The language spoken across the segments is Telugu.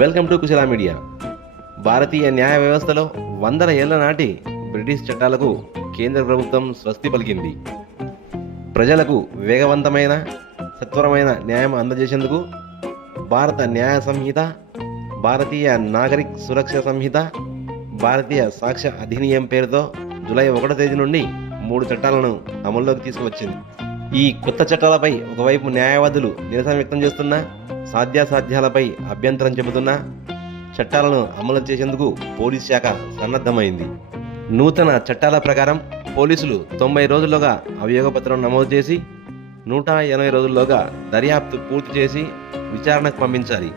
వెల్కమ్ టు కుశలా మీడియా భారతీయ న్యాయ వ్యవస్థలో వందల ఏళ్ళ నాటి బ్రిటిష్ చట్టాలకు కేంద్ర ప్రభుత్వం స్వస్తి పలికింది. ప్రజలకు వేగవంతమైన సత్వరమైన న్యాయం అందజేసేందుకు భారత న్యాయ సంహిత భారతీయ నాగరిక్ సురక్ష సంహిత భారతీయ సాక్ష్య అధినియం పేరుతో జూలై ఒకటో తేదీ నుండి మూడు చట్టాలను అమల్లోకి తీసుకువచ్చింది. ఈ కొత్త చట్టాలపై ఒకవైపు న్యాయవాదులు నిరసన వ్యక్తం చేస్తున్నా సాధ్యాసాధ్యాలపై అభ్యంతరం చెబుతున్నా చట్టాలను అమలు చేసేందుకు పోలీస్ శాఖ సన్నద్ధమైంది. నూతన చట్టాల ప్రకారం పోలీసులు తొంభై రోజుల్లోగా అభియోగపత్రం నమోదు చేసి నూట ఎనభై రోజుల్లోగా దర్యాప్తు పూర్తి చేసి విచారణకు పంపించాలి.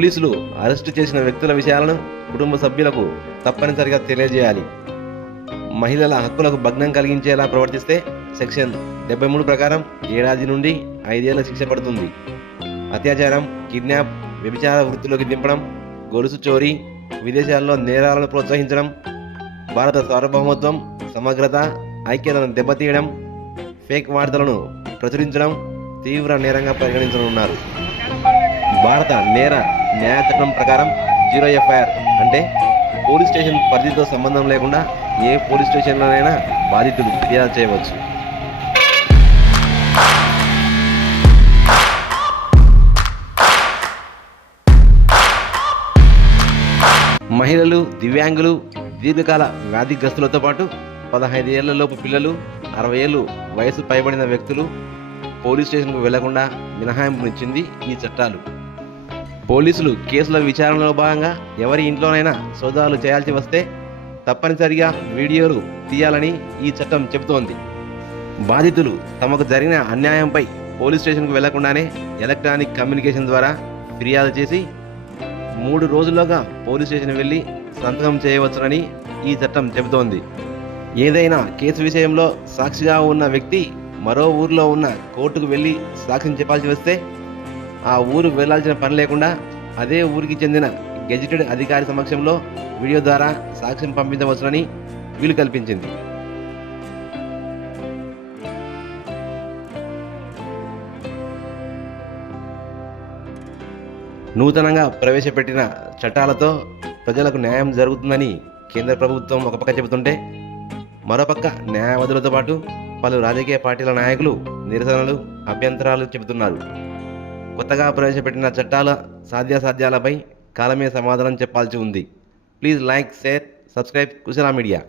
పోలీసులు అరెస్టు చేసిన వ్యక్తుల విషయాలను కుటుంబ సభ్యులకు తప్పనిసరిగా తెలియజేయాలి. మహిళల హక్కులకు భగ్నం కలిగించేలా ప్రవర్తిస్తే సెక్షన్ డెబ్బై మూడు ప్రకారం ఏడాది నుండి ఐదేళ్ళ శిక్ష పడుతుంది. అత్యాచారం కిడ్నాప్ వ్యభిచార వృత్తిలోకి దింపడం గొలుసు చోరీ విదేశాల్లో నేరాలను ప్రోత్సహించడం భారత సార్వభౌమత్వం సమగ్రత ఐక్యతను దెబ్బతీయడం ఫేక్ వార్తలను ప్రచురించడం తీవ్ర నేరంగా పరిగణించనున్నారు. భారత నేర న్యాయ చట్టం ప్రకారం జీరో ఎఫ్ఐఆర్. అంటే పోలీస్ స్టేషన్ పరిధితో సంబంధం లేకుండా ఏ పోలీస్ స్టేషన్లోనైనా బాధితులు ఫిర్యాదు చేయవచ్చు. మహిళలు దివ్యాంగులు దీర్ఘకాల వ్యాధిగ్రస్తులతో పాటు పదహైదు ఏళ్ళలోపు పిల్లలు అరవై ఏళ్ళు వయసు పైబడిన వ్యక్తులు పోలీస్ స్టేషన్కు వెళ్ళకుండా మినహాయింపునిచ్చింది ఈ చట్టాలు. పోలీసులు కేసుల విచారణలో భాగంగా ఎవరి ఇంట్లోనైనా సోదాలు చేయాల్సి వస్తే తప్పనిసరిగా వీడియోలు తీయాలని ఈ చట్టం చెబుతోంది. బాధితులు తమకు జరిగిన అన్యాయంపై పోలీస్ స్టేషన్కు వెళ్ళకుండానే ఎలక్ట్రానిక్ కమ్యూనికేషన్ ద్వారా ఫిర్యాదు చేసి మూడు రోజుల్లోగా పోలీస్ స్టేషన్ వెళ్ళి సంతకం చేయవచ్చునని ఈ చట్టం చెబుతోంది. ఏదైనా కేసు విషయంలో సాక్షిగా ఉన్న వ్యక్తి మరో ఊర్లో ఉన్న కోర్టుకు వెళ్ళి సాక్ష్యం చెప్పాల్సి వస్తే ఆ ఊరు వెళ్ళాల్సిన పని లేకుండా అదే ఊరికి చెందిన గెజిటెడ్ అధికారి సమక్షంలో వీడియో ద్వారా సాక్ష్యం పంపించవచ్చునని వీలు కల్పించింది. నూతనంగా ప్రవేశపెట్టిన చట్టాలతో ప్రజలకు న్యాయం జరుగుతుందని కేంద్ర ప్రభుత్వం ఒక పక్క చెబుతుంటే మరోపక్క న్యాయవాదులతో పాటు పలు రాజకీయ పార్టీల నాయకులు నిరసనలు అభ్యంతరాలు చెబుతున్నారు. కొత్తగా ప్రవేశపెట్టిన చట్టాల సాధ్యాసాధ్యాలపై కాలమే సమాధానం చెప్పాల్సి ఉంది. Please like share subscribe Kushala media.